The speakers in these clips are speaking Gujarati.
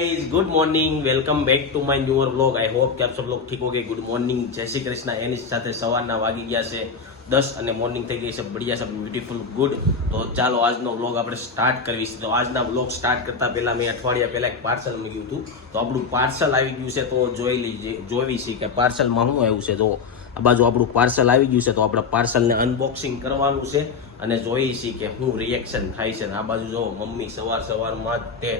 Guys good morning welcome back to my newer blog I hope કે આપ સબ લોગ ઠીક હો ગઈ ગુડ મોર્નિંગ જય શ્રી કૃષ્ણ એની સાથે સવારના વાગી ગયા છે દસ અને મોર્નિંગ થઈ ગઈ છે બઢિયા છે બ્યુટીફુલ ગુડ તો ચાલો આજનો બ્લોગ આપણે સ્ટાર્ટ કરવી છે. તો આજના બ્લોગ સ્ટાર્ટ કરતાં પહેલાં મેં અઠવાડિયા પહેલાં એક પાર્સલ મૂક્યું હતું. તો આપણું પાર્સલ આવી ગયું છે તો જોઈ લઈએ જોવી છે કે પાર્સલમાં શું આવ્યું છે. તો આ બાજુ આપણું પાર્સલ આવી ગયું છે. તો આપણે પાર્સલને અનબોક્સિંગ કરવાનું છે. અને જોઈએ છીએ કે શું રિએક્શન થાય છે. આ બાજુ જો મમ્મી સવાર સવારમાં જ તે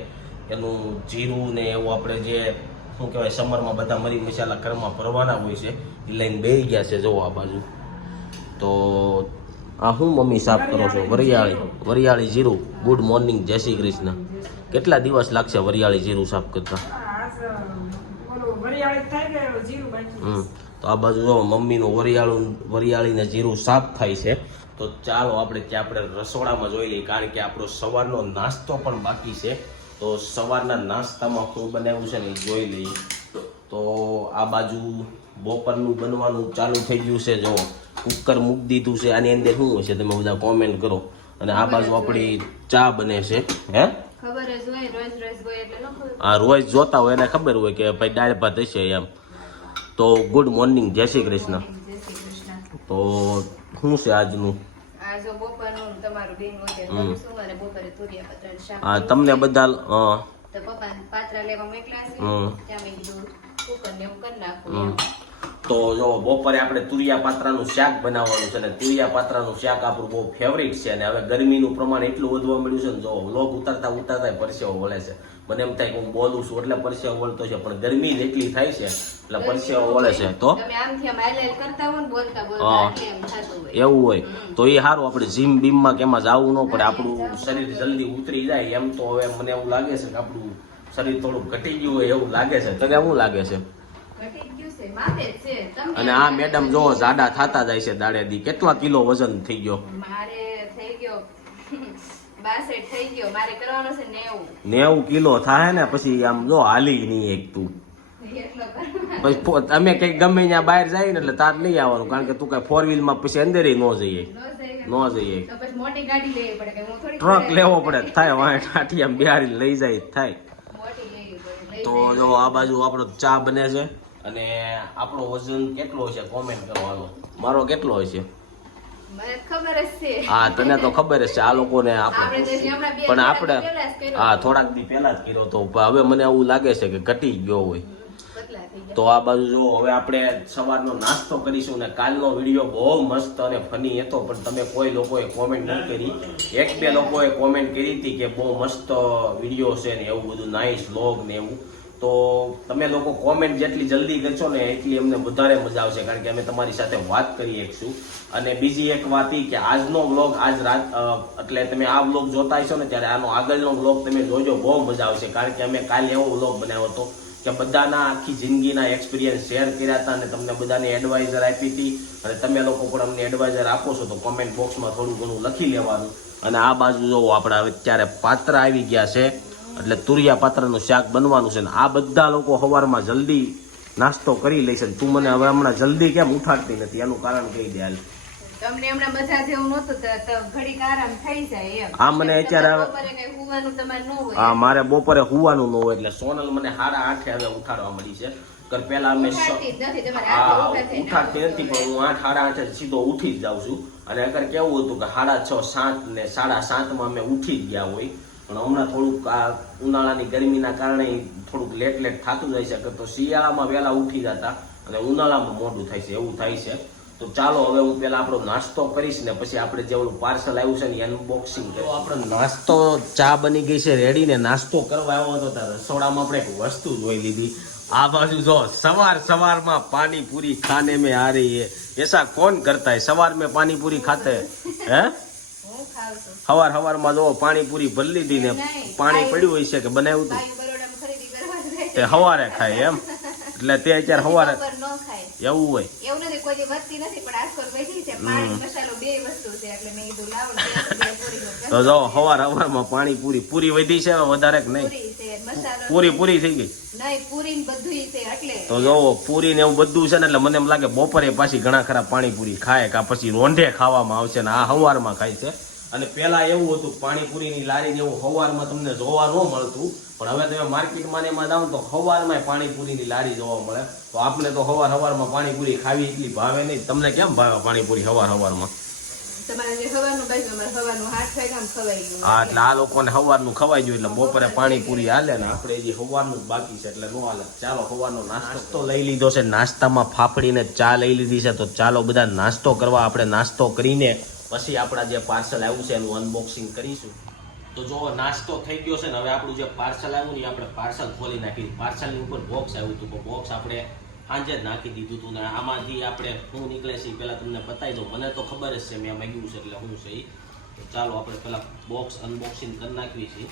એનું જીરું ને એવું આપણે જે, શું કહેવાય સમરમાં બધા મરી મસાલા ઘરમાં ભરવાના હોય છે, એ લઈને બે ગયા છે જો આ બાજુ. તો આ હું મમ્મી સાફ કરો છો? વરિયાળી વરિયાળી જીરું. ગુડ મોર્નિંગ જય શ્રી કૃષ્ણ. કેટલા દિવસ લાગશે વરિયાળી જીરું સાફ કરતા? તો આ બાજુ જો મમ્મીનું વરિયાળું, વરિયાળીને જીરું સાફ થાય છે. તો ચાલો આપણે ત્યાં આપણે રસોડામાં જોઈ લઈએ, કારણ કે આપણો સવારનો નાસ્તો પણ બાકી છે. તો સવારના નાસ્તામાં શું બનાવ્યું છે ને જોઈ લઈએ. તો આ બાજુ બપોરનું બનવાનું ચાલુ થઈ ગયું છે. જો કુકર મૂકી દીધું છે. આની અંદર શું હશે તમે બધા કોમેન્ટ કરો. અને આ બાજુ આપણી ચા બને છે હે? હા રોજ જોતા હોય એને ખબર હોય કે ભાઈ દાળ ભાત હશે એમ. તો ગુડ મોર્નિંગ જય શ્રી કૃષ્ણ. જય શ્રી કૃષ્ણ. તો શું છે આજનું? શાક તમને બધા તો પપ્પા પાત્રા લેવા મોકલ્યા છે ત્યાં મેં કીધું કુકર ને એવું કરી નાખું. તો જો બપોરે આપણે તુરિયા પાત્રાનું શાક બનાવવાનું છે અને તુરિયા પાત્રાનું શાક આપણું બહુ ફેવરિટ છે અને હવે ગરમીનું પ્રમાણ એટલું વધવા મળ્યું છે ને જો લોગ ઉતારતા ઉતારતા પરસેવો વળે છે. મને એમ થાય કે હું બોલું છું એટલે પરસેવો વળતો છે પણ ગરમી જ એટલી થાય છે એટલે પરસેવો વળે છે. તો એવું હોય. તો એ સારું આપણે જીમ બીમમાં કે એમાં જવું ન પડે આપણું શરીર જલ્દી ઉતરી જાય એમ તો હવે મને એવું લાગે છે કે આપણું શરીર થોડું ઘટી ગયું હોય એવું લાગે છે. તને એવું શું લાગે છે? અને આ મેડમ જો જાડા થતા જાય છે દાડે દી. કેટલા કિલો વજન થઈ ગયો? મારે થઈ ગયો. થઈ ગયો. મારે કરવાનો છે નેવું. નેવું કિલો થાય ને પછી આમ જો હાલી નહીં એક તું. પછી તમે કઈ ગમે ત્યાં બહાર જાય ને એટલે તાર નહીં આવવાનું કારણ કે તું કઈ ફોર વ્હીલમાં પછી અંદર ન જઈએ. ન જઈએ. ટ્રક લેવો પડે થાય વાંહે આમ બિહારી લઈ જાય થાય. લઈ તો જો આ બાજુ આપણો ચા બને છે. અને આપણો વજન કેટલો છે? કોમેન્ટ કરવાનો મારો કેટલો છે? જ છે. હા તને તો ખબર જ છે. આ લોકોને આપણે પણ આપણે. હા થોડાક દી પહેલા જ કર્યો તો હવે મને એવું લાગે છે કે ઘટી ગયો હોય. તો આ બાજુ જો હવે આપણે સવારનો નાસ્તો કરીશું ને કાલનો વીડિયો બહુ મસ્ત અને ફની હતો. પણ તમે કોઈ લોકોએ કોમેન્ટ ન કરી. એક બે લોકોએ કોમેન્ટ કરી હતી કે બહુ મસ્ત વીડિયો છે ને એવું બધું નાઇસ લોગ ને એવું. તો તમે લોકો કોમેન્ટ જેટલી જલ્દી કરશો ને એટલી અમને વધારે મજા આવશે, કારણ કે અમે તમારી સાથે વાત કરી શકશું અને બીજી એક વાત ઈ કે આજનો વ્લોગ આજ રાત એટલે તમે આ વ્લોગ જોતા હશો ને ત્યારે આનો આગળનો વ્લોગ તમે જોજો, બહુ મજા આવશે, કારણ કે અમે કાલે એવો વ્લોગ બનાવ્યો હતો કે બધાના આખી જિંદગીના એક્સપિરિયન્સ શેર કર્યા હતા અને તમને બધાને એડવાઇઝર આપી હતી. અને તમે લોકો પણ અમને એડવાઇઝર આપો છો તો કોમેન્ટ બોક્સમાં થોડું ઘણું લખી લેવાનું. અને આ બાજુ જો આપણે અત્યારે પાત્ર આવી ગયા છે. એટલે તુરિયા પાત્રનું શાક બનવાનું છે ને આ બધા લોકો સવારમાં જલ્દી નાસ્તો કરી લેશે ને તું મને હવે હમણાં જલ્દી કેમ ઉઠાડતી નથી? એનું કારણ કહી દે હાલ. તમને હમણાં બધા જેવું નહોતું તો તો ઘડીક આરામ થઈ જાય એમ. હા, મને અત્યારે હવે- બપોરે કઈ હુવાનું તમારે ન હોય હા મારે બપોરે હુવાનું ન હોય એટલે સોનલ મને સાડા આઠે હવે ઉઠાડવા મળી છે. કર પેલા અમે ઉઠાડતી નથી પણ હું આઠ સાડા આઠે સીધો ઉઠી જ જાઉં છું. અને અગર કેવું હતું કે સાડા છ સાત ને સાડા સાતમાં અમે ઉઠી જ ગયા હોય પણ હમણાં થોડુંક આ ઉનાળાની ગરમીના કારણે થોડુંક લેટ લેટ થતું જાય છે. તો શિયાળામાં વહેલા ઉઠી જતા અને ઉનાળામાં મોડું થાય છે, એવું થાય છે. તો ચાલો હવે હું પેલા આપણો નાસ્તો કરીશ ને પછી આપણે જે ઓલું પાર્સલ આવ્યું છે ને એનું બોક્સિંગ કરીશું. આપણે નાસ્તો ચા બની ગઈ છે રેડી ને નાસ્તો કરવા આવ્યો હતો ત્યારે રસોડામાં આપણે એક વસ્તુ જોઈ લીધી. આ બાજુ જો સવાર સવારમાં પાણીપુરી ખાને મેં આ રહી હે એસા કોણ કરતા હે સવાર મેં પાણીપુરી ખાતે, હે? હું ખાવ છું સવાર સવારમાં જો પાણી પૂરી ભરી લીધી ને પાણી પડ્યું હોય છે કે બનાવ્યું હતું તે સવારે ખાય એમ. એટલે તે અત્યારે ખાય. એવું હોય. એવું નથી કોઈ વધતી નથી પણ આજકાલ વધી છે. પાણી મસાલો બે વસ્તુ છે એટલે મેં કીધું લાવો ને બે પૂરી નો તો જો સવાર હવારમાં પાણી પૂરી વધી છે વધારે કે નહીં? પૂરી પૂરી થઈ ગઈ? તો જો પૂરી ને એવું બધું છે ને એટલે મને એમ લાગે બપોરે પાછી ઘણા ખરા પાણીપુરી ખાય કા પછી રોંઢે ખાવામાં આવશે ને આ હવારમાં ખાય છે. અને પહેલાં એવું હતું પાણીપુરીની લારી જેવું હવારમાં તમને જોવા ન મળતું પણ હવે તમે માર્કેટમાં એમાં જાઓ તો સવારમાં પાણીપુરીની લારી જોવા મળે. તો આપણે તો સવાર સવારમાં પાણીપુરી ખાવી એટલી ભાવે નહીં. તમને કેમ ભાવે પાણીપુરી ખવાઈ ગયું. હા એટલે આ લોકોને સવારનું ખવાઈ ગયું એટલે બપોરે પાણીપુરી હાલે ને આપણે જ બાકી છે એટલે નો હાલે. ચાલો સવારનો નાસ્તો. લઈ લીધો છે. નાસ્તામાં ફાફડીને ચા લઈ લીધી છે. તો ચાલો બધા નાસ્તો કરવા આપણે નાસ્તો કરીને પછી આપણા જે પાર્સલ આવ્યું છે એનું અનબોક્સિંગ કરીશું. તો જો નાસ્તો થઈ ગયો છે ને, હવે આપણું જે પાર્સલ આવ્યું ને આપણે પાર્સલ ખોલી નાખી પાર્સલની ઉપર બોક્સ આવ્યું હતું, તો બોક્સ આપણે સાંજે જ નાખી દીધું હતું ને, આમાંથી આપણે શું નીકળે છે એ પહેલાં તમને બતાવી દઉં. મને તો ખબર જ છે, મેં માગ્યું છે એટલે શું છે એ તો ચાલો આપણે પહેલાં બોક્સ અનબોક્સિંગ કરી નાખીએ છીએ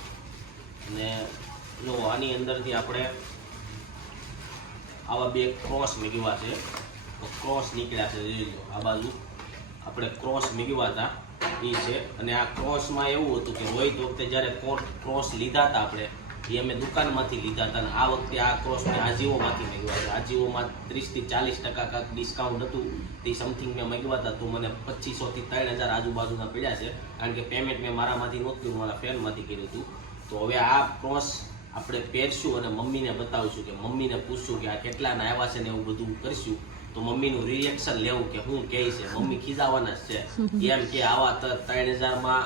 અને જો આની અંદરથી આપણે આવા બે ક્રોસ મેળવ્યા છે. તો ક્રોસ નીકળ્યા છે, જોઈ લો, આ બાજુ. આપણે ક્રોસ મેળવ્યા હતા એ છે. અને આ ક્રોસમાં એવું હતું કે રોહિત વખતે જ્યારે ક્રોસ લીધા હતા આપણે, એ અમે દુકાનમાંથી લીધા હતા અને આ વખતે આ ક્રોસ મેં આજીઓમાંથી મેળવ્યા હતા આજીઓમાં ત્રીસથી ચાલીસ ટકા કાંક ડિસ્કાઉન્ટ હતું. તે સમથિંગ મેં મેળવ્યા હતા તો મને પચીસોથી ત્રણ હજાર આજુબાજુના પડ્યા છે. કારણ કે પેમેન્ટ મેં મારામાંથી નહોતું મારા ફેનમાંથી કર્યું હતું. તો હવે આ ક્રોસ આપણે પહેરશું અને મમ્મીને બતાવશું કે મમ્મીને પૂછશું કે આ કેટલાના આવ્યા છે ને એવું બધું કરશું. તો મમ્મીનું રિએક્શન લેવું કે હું કહે છે? મમ્મી ખીજાવાના જ છે. એમ કે આવા તર ત્રણ હજારમાં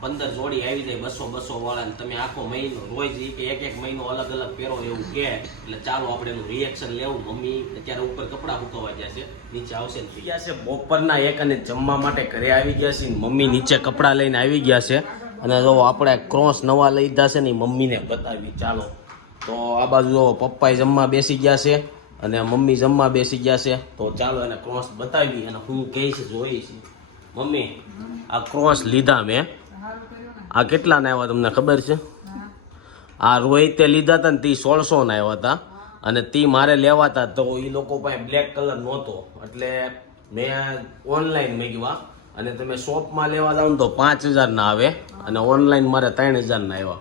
પંદર જોડી આવી જાય બસો બસો વાળા ને તમે આખો મહિનો રોજ એ કે એક એક મહિનો અલગ અલગ પહેરો એવું કે. એટલે ચાલો આપણે એનું રિએક્શન લેવું. મમ્મી અત્યારે ઉપર કપડાં સુકવવા ગયા છે. નીચે આવશે ને થઈ ગયા છે. બપોરના એક અને જમવા માટે ઘરે આવી ગયા છે મમ્મી નીચે કપડાં લઈને આવી ગયા છે. અને જો આપણે ક્રોસ નવા લઈ દીધા છે ને મમ્મીને બતાવી. ચાલો. તો આ બાજુ જો પપ્પાએ જમવા બેસી ગયા છે. અને મમ્મી જમવા બેસી ગયા છે. તો ચાલો એને ક્રોસ બતાવી અને હું કહીશ, જોઈશ. મમ્મી, આ ક્રોસ લીધા મેં. આ કેટલાના આવ્યા તમને ખબર છે? આ રોહિતે લીધા હતા ને તે સોળસો ના આવ્યા હતા. અને તે મારે લેવા હતા તો એ લોકો પાસે બ્લેક કલર નહોતો. એટલે મેં ઓનલાઈન મેળવ્યા અને તમે શોપમાં લેવા જાઓ ને તો પાંચ હજાર ના આવે. અને ઓનલાઈન મારે ત્રણ હજાર ના આવ્યા.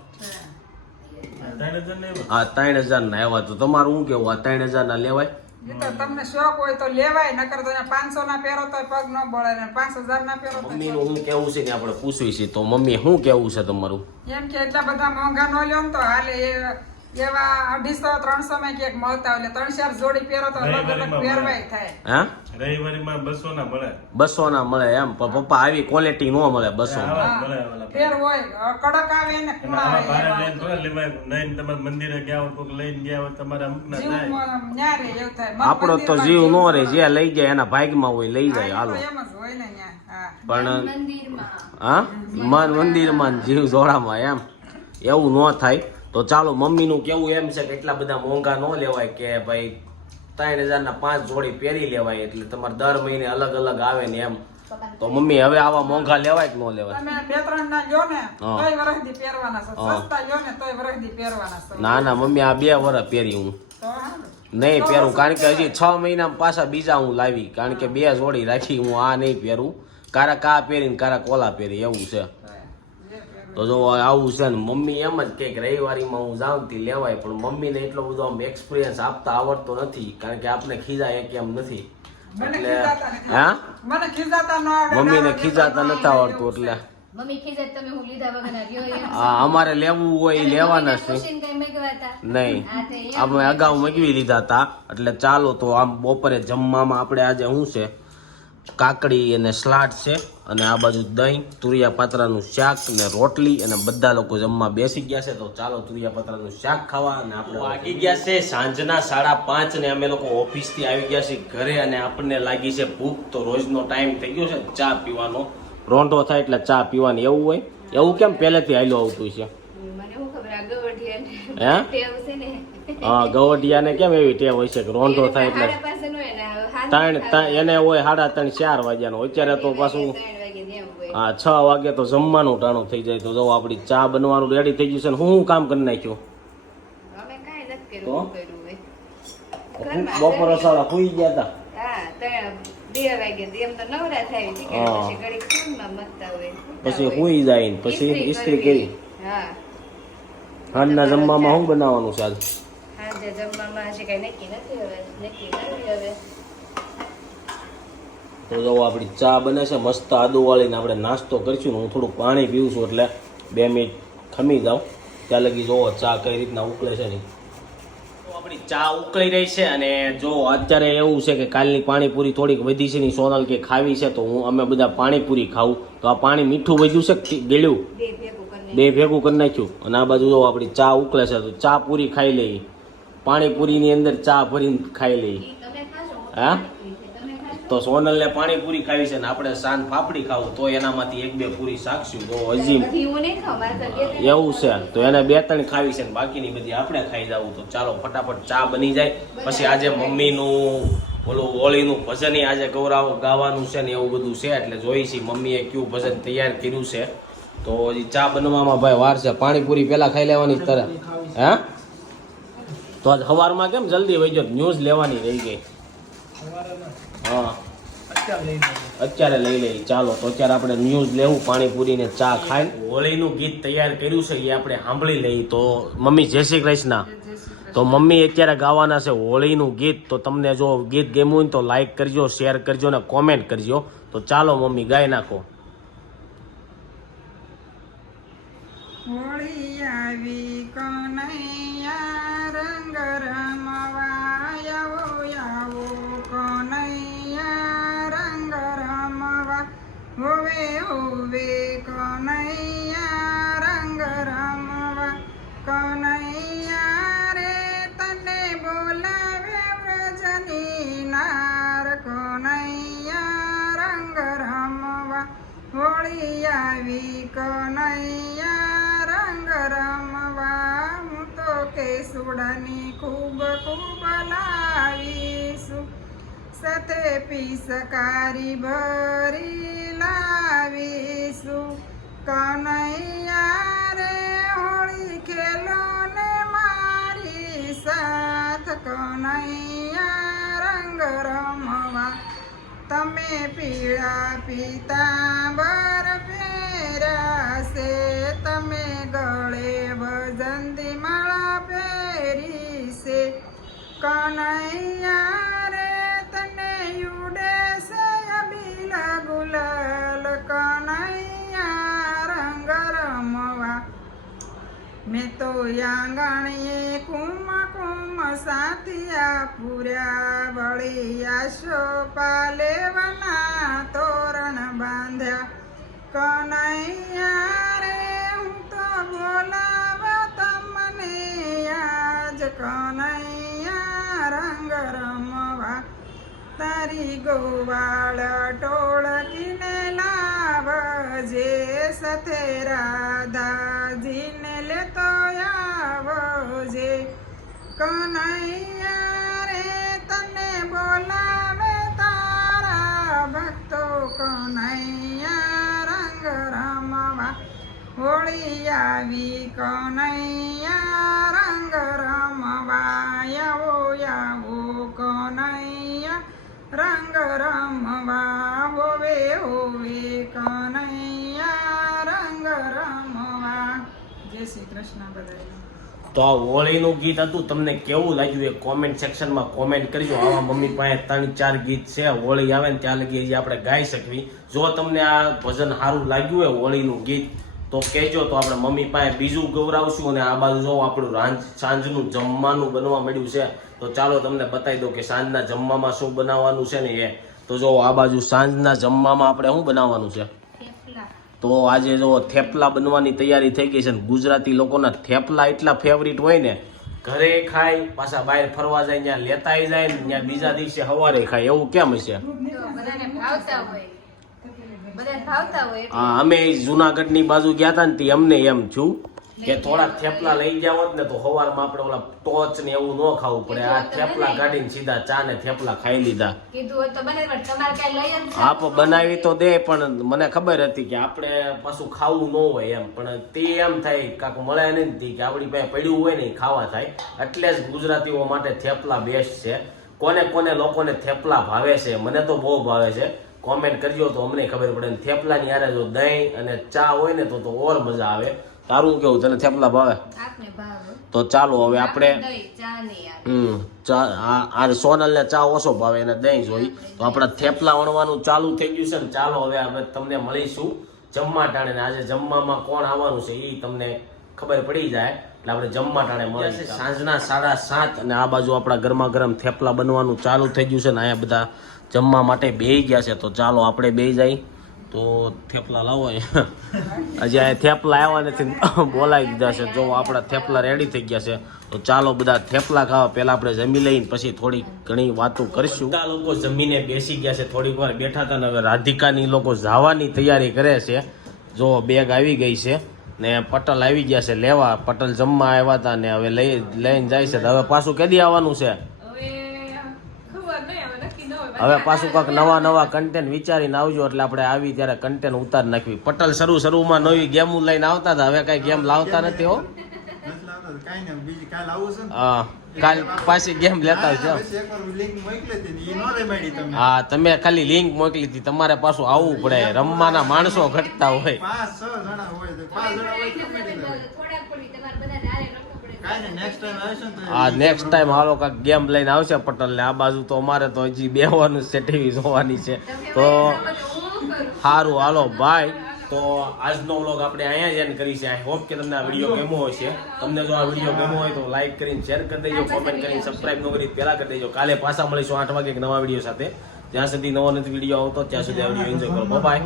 આ ત્રણ હજાર ના આવ્યા તો તમારું શું કેવું? આ ત્રણ હજાર ના લેવાય? તમને શોખ હોય તો લેવાય નકર તો પાંચસો ના પહેરો તો પગ ન બળે ને પાંચ હજાર ના પહેરો તો મમ્મીનું શું કેવું છે ને આપણે પૂછવી છે. તો મમ્મી શું કેવું છે તમારું? એમ કે એટલા બધા મોંઘા નો લ્યો તો હાલે એ એવા અઢીસો ત્રણસો માં ક્યાંક મળતા એટલે ત્રણ ચાર જોડી પહેરો તો પહેરવાય થાય. હા? રવિવારીમાં બસો ના મળે. બસો ના મળે એમ. પપ્પા આવી ક્વોલિટી નો મળે બસો. ફેર હોય. કડક આવે ને અને કુણા આવા આવે. ભારે એવા. લઈને થોડા લેવાય. લઈને તમે મંદિરે ગયા હોય કોઈક લઈને ગયા હોય તમારે અમુક ના જીવ થાય. મ- આપણો તો જીવ નો રે. જે લઈ જાય એના ભાગમાં હોય લઈ જાય હાલો એ તો એમ જ હોય ને ન્યા. હા. પણ હા? મન મંદિરમાં જીવ જોડામાં એમ. એવું ન થાય. તો ચાલો મમ્મીનું કેવું એમ છે કે એટલા બધા મોંઘા ન લેવાય કે ભાઈ ત્રણ હજારના પાંચ જોડી પહેરી લેવાય એટલે તમારે દર મહિને અલગ અલગ આવે ને એમ. તો મમ્મી હવે આવા મોંઘા લેવાય કે ન લેવાય? ના ને મમ્મી આ બે વર્ષ પહેરી હું. નહીં પહેરું કારણ કે હજી છ. મહિનામાં પાછા બીજા હું લાવી કારણ કે બે જોડી રાખી હું આ નહીં પહેરું. કારક આ પહેરીને કારક કોલા પહેરી એવું છે. તો જો આવું છે ને મમ્મી એમ જ કે રવિવારીમાં હું જાઉં થી લેવાય પણ મમ્મીને એટલો બધો આમ એક્સપિરિયન્સ આપતા આવડતો નથી કારણ કે આપણે ખીજાય એક એમ નથી. એટલે હા? મમ્મીને ખીજાતા નથી આવડતું એટલે. અમારે લેવું હોય એ લેવાના છે. નહીં. અમે અગાઉ મગવી લીધા હતા એટલે ચાલો તો આમ બપોરે જમવામાં આપણે આજે શું છે? કાકડી અને સલાડ છે. અને આ બાજુ દહીં તુરિયા પાત્રાનું શાક ને રોટલી અને બધા લોકો જમવા બેસી ગયા છે. તો ચાલો તુરિયા પાત્રાનું શાક ખાવા અને આપણે વાગી ગયા છે સાંજના સાડા પાંચ ને અમે લોકો ઓફિસથી આવી ગયા છીએ ઘરે અને આપણને લાગી છે ભૂખ. તો રોજનો ટાઈમ થઈ ગયો છે ચા પીવાનો. રોંઢો થાય એટલે ચા પીવાની એવું હોય. એવું કેમ પહેલેથી હાલ્યો આવતું છે મને શું ખબર આ ગવડિયાને હે? ને. હા ગવડિયાને કેમ એવી ટેવ હોય છે કે રોંઢો થાય એટલે? ત્રણ એને હોય સાડા ત્રણ ચાર વાગ્યાનો. અત્યારે તો પાછું હા છ વાગે તો જમવાનું ટાણું થઈ જાય. તો જો આપણી ચા બનવાનું રેડી થઈ ગયું છે ને હું કામ કરી નાખ્યું? તો? બપોર સાડા સુઈ ગયા હતા. પછી સુઈ જાય ને પછી ઇસ્ત્રી કરી. હા. જમવામાં શું બનાવવાનું છે આજ? જમવામાં હજી કઈ નક્કી નથી હવે નક્કી કરવી હવે. તો જો આપણી ચા બને છે મસ્ત આદુવાળીને આપણે નાસ્તો કરીશું હું થોડું પાણી પીવું છું એટલે બે મિનિટ ખમી જાઉં. ત્યાં લગી જોવો ચા કઈ રીતના ઉકળે છે નહીં તો આપણી ચા ઉકળી રહી છે અને જો અત્યારે એવું છે કે કાલની પાણીપુરી થોડીક વધી છે ની સોનલ કે ખાવી છે તો હું અમે બધા પાણીપુરી ખાવું તો આ પાણી મીઠું વધ્યું છે કે બે ભેગું કરી બે ભેગું કરી નાખ્યું. અને આ બાજુ જો આપણી ચા ઉકળે છે તો ચા પૂરી ખાઈ લઈએ. પાણીપુરીની અંદર ચા ભરીને ખાઈ લઈએ. હું? તો સોનલને પાણીપુરી ખાવી છે ને આપણે સાન પાપડી ખાવું તો એનામાંથી એક બે પૂરી શાકશું તો હજી એવું છે. તો એને બે ત્રણ ખાવી છે ને બાકીની બધી આપણે ખાઈ જવું. તો ચાલો ફટાફટ ચા બની જાય. પછી આજે મમ્મીનું ઓલું હોળીનું ભજન આજે ગૌરાવ ગાવાનું છે ને એવું બધું છે એટલે જોઈ છીએ મમ્મીએ કયું ભજન તૈયાર કર્યું છે. તો હજી ચા બનવામાં ભાઈ વાર છે. પાણીપુરી પહેલા ખાઈ લેવાની તરત હે? તો આજ સવારમાં કેમ જલ્દી વહી ગયો? ન્યૂઝ લેવાની રહી ગઈ. હા. અત્યારે લઈ લઈ ચાલો તો અત્યારે આપણે ન્યૂઝ લેવું પાણીપુરી ને ચા ખાઈ હોળીનું ગીત તૈયાર કર્યું છે એ આપણે સાંભળી લઈ તો મમ્મી જય શ્રી કૃષ્ણ. તો મમ્મી અત્યારે ગાવાના છે હોળીનું ગીત. તો તમને જો ગીત ગમ્યું હોય તો લાઈક કરજો શેર કરજો ને કોમેન્ટ કરજો. તો ચાલો મમ્મી ગાઈ નાખો. હોળી આવી કનૈયા રંગ કેસુડાની ખૂબ ખૂબ લાવીશું. સાથે પીસકારી ભરી લાવીશું. કનૈયા રે હોળી ખેલો ને મારી સાથ. કનૈયા રંગ રમવા તમે પીળા પીતાંબર ફેરાશે તમે ગળે છે કનૈયા રે તને યુડે છે અબીલ ગુલાલ. કનૈયા રંગ રમવા. મેં તો આંગણીએ કુમ કુમ સાથિયા પૂર્યા. વળિયા શોપા લેવાના તોરણ બાંધ્યા. કનૈયા રે હું તો બોલાવ તમને આજ. કનૈયા રમવા તારી ગોવાળ ટોળકીને લાવજે સાથે રાધાજીને લેતો આવજે. કનૈયા રે તને બોલાવે તારા ભક્તો કનૈયા હોળી આવી કનૈયા, રંગ રમવાયો આવો કનૈયા, રંગ રમવા હોવે હોવે કનૈયા, રંગ રમવા. જય શ્રી કૃષ્ણ બધાને તો આ હોળીનું ગીત હતું. તમને કેવું લાગ્યું એ કોમેન્ટ સેક્શનમાં કોમેન્ટ કરજો. આવા મમ્મી પાસે ત્રણ ચાર ગીત છે. હોળી આવે ને ત્યાં લગી આપણે ગાઈ શકવી. જો તમને આ ભજન સારું લાગ્યું હોય હોળીનું ગીત તો કહેજો તો આપણે મમ્મી પાસે બીજું ગૌરાવશું અને આ બાજુ જો આપણું સાંજનું જમવાનું બનવા મળ્યું છે તો ચાલો તમને બતાવી દઉં કે સાંજના જમવામાં શું બનાવવાનું છે ને એ. તો જો આ બાજુ સાંજના જમવામાં આપણે શું બનાવવાનું છે? તો આજે જો થેપલા બનવાની તૈયારી થઈ ગઈ છે ને ગુજરાતી લોકોના થેપલા એટલા ફેવરિટ હોય ને ઘરે ખાય પાછા બહાર ફરવા જાય ત્યાં લેતાય જાય ને ત્યાં બીજા દિવસે સવારે ખાય એવું કેમ હશે? હોય બધાને ભાવતા હોય એટલે હા અમે જુનાગઢની બાજુ ગયા હતા ને તે અમને એમ છું કે થોડા થેપલા લઈ ગયા હોત ને તો સવારમાં આપણે ઓલા ટોચ ને એવું ન ખાવું પડે. આ થેપલા કાઢીને સીધા ચા ને થેપલા ખાઈ લીધા. પણ આપ બનાવી તો દે પણ મને ખબર હતી કે આપણે પાછું ખાવું ન હોય એમ. પણ તે એમ થાય કાંક મળે નહીં કે આપણી પાસે પડ્યું હોય ને ખાવા થાય. એટલે જ ગુજરાતીઓ માટે થેપલા બેસ્ટ છે. કોને કોને લોકોને થેપલા ભાવે છે? મને તો બહુ ભાવે છે. કોમેન્ટ કરજો તો અમને ખબર પડે થેપલાની યારે જો દહીં અને ચા હોય ને તો તો ઓર મજા આવે. તારું કેવું? તને થેપલા ભાવે? તો ચાલો હવે આપણે હમ ચા આ સોનલ ને ચા ઓછો ભાવે એને દહીં જોઈ તો આપણા થેપલા વણવાનું ચાલુ થઈ ગયું છે ને ચાલો હવે આપણે તમને મળીશું. જમવા ટાણે ને આજે જમવામાં કોણ આવવાનું છે એ તમને ખબર પડી જાય. એટલે આપણે જમવા ટાણે મળે છે સાંજના સાડા સાત અને આ બાજુ આપણા ગરમા ગરમ થેપલા બનવાનું ચાલુ થઈ ગયું છે ને અહીંયા બધા જમવા માટે બે ગયા છે, તો ચાલો આપણે બે જાય. તો થેપલા લાવો. હજી આ થેપલા આવ્યા નથી, બોલાવી દીધા છે. જો આપણા થેપલા રેડી થઈ ગયા છે, તો ચાલો બધા થેપલા ખાવા. પહેલાં આપણે જમી લઈને પછી થોડી ઘણી વાતો કરીશું. બધા લોકો જમીને બેસી ગયા છે, થોડીક વાર બેઠા હતા ને હવે રાધિકાની લોકો જવાની તૈયારી કરે છે. જો બેગ આવી ગઈ છે ને પટલ આવી ગયા છે, લેવા. પટલ જમવા આવ્યા હતા ને હવે લઈ લઈને જાય છે. હવે પાછું કેદી આવવાનું છે? હવે પાછું કાંક નવા નવા કન્ટેન્ટ વિચારીને આવજો એટલે આપણે આવી ત્યારે કન્ટેન્ટ ઉતાર નાખવી. પટલ શરૂ શરૂમાં નવી ગેમો લઈને આવતા હતા. હવે કઈ ગેમ લાવતા નથી હો. કાલ? હા પાછી ગેમ લેતા હા, આવજો પછી એકવાર link મોકલી હતી ને, ઈ નો રમાડી તમે. હા તમે ખાલી લિંક મોકલી હતી તમારે પાછું આવવું પડે. રમવાના માણસો ઘટતા હોય. આ નેક્સ્ટ ટાઈમ હાલો કાંક ગેમ લઈને આવશે પટેલ ને આ બાજુ તો અમારે તો હજી બેહવાનું છે ટીવી જોવાની છે. તો સારું હાલો ભાઈ તો આજનો વ્લોગ આપણે અહીંયા જ એન્ડ કરી છે. આઈ હોપ કે તમને આ વીડિયો ગમ્યો હશે. તમને જો આ વીડિયો ગમ્યો હોય તો લાઈક કરીને શેર કરી દેજો કોમેન્ટ કરીને સબસ્ક્રાઈબ ન કરી પહેલા કરી દેજો. કાલે પાછા મળીશું આઠ વાગે એક નવા વીડિયો સાથે. જ્યાં સુધી નવો નથી વીડિયો આવતો ત્યાં સુધી આ વીડિયો એન્જોય કરો. બાય